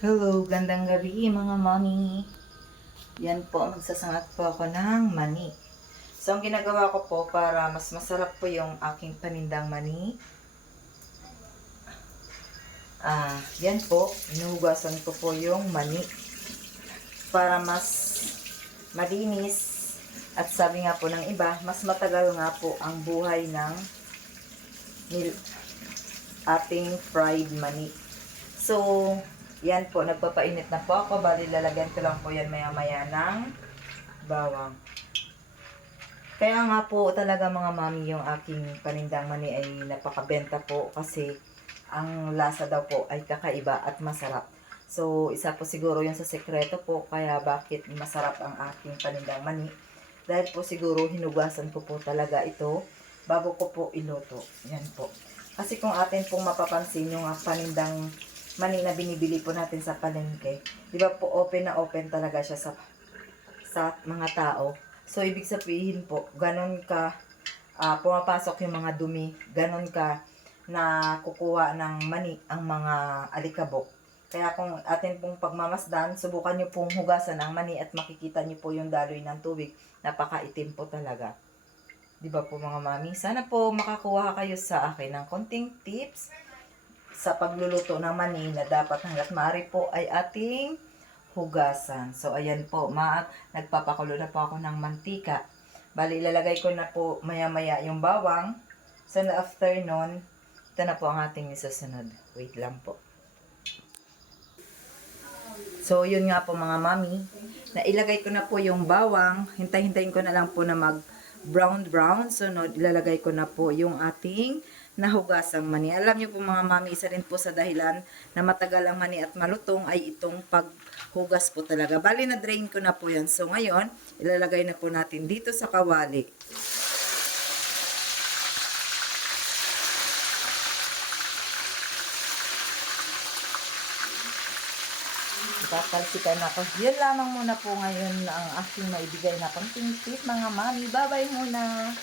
Hello, gandang gabi mga mami. Yan po, magsasangat po ako ng mani. So, ang ginagawa ko po para mas masarap po yung aking panindang mani. Yan po, inuhugasan ko po yung mani. Para mas malinis. At sabi nga po ng iba, mas matagal nga po ang buhay ng ating fried mani. So, yan po, nagpapainit na po ako. Bali, lalagyan ko lang po yan maya-maya ng bawang. Kaya nga po talaga mga mami, yung aking panindang mani ay napakabenta po kasi ang lasa daw po ay kakaiba at masarap. So, isa po siguro yung sa sekreto po kaya bakit masarap ang aking panindang mani. Dahil po siguro hinugasan ko po talaga ito bago ko po iluto. Yan po. Kasi kung atin pong mapapansin yung panindang mani na binibili po natin sa palengke, di ba po open na open talaga siya sa mga tao. So, ibig sabihin po, ganun ka pumapasok yung mga dumi, ganun ka na kukuha ng mani ang mga alikabok. Kaya kung atin pong pagmamasdan, subukan nyo pong hugasan ang mani at makikita nyo po yung daloy ng tubig. Napakaitim po talaga. Di ba po mga mami? Sana po makakuha kayo sa akin ng konting tips sa pagluluto ng mani na dapat hanggat maaari po ay ating hugasan. So, ayan po, nagpapakulo na po ako ng mantika. Bali, ilalagay ko na po maya-maya yung bawang. So, after nun, ito na po ang ating isusunod. Wait lang po. So, yun nga po mga mami. Nailagay ko na po yung bawang. Hintay-hintayin ko na lang po na mag-brown-brown. So, ilalagay ko na po yung ating nahugasang mani. Alam niyo po mga mami, isa rin po sa dahilan na matagal ang mani at malutong ay itong paghugas po talaga. Bali, na-drain ko na po yan. So, ngayon, ilalagay na po natin dito sa kawali. Tatalsikan ako. Yan lamang muna po ngayon ang aking maibigay na konting tip mga mami. Bye-bye muna.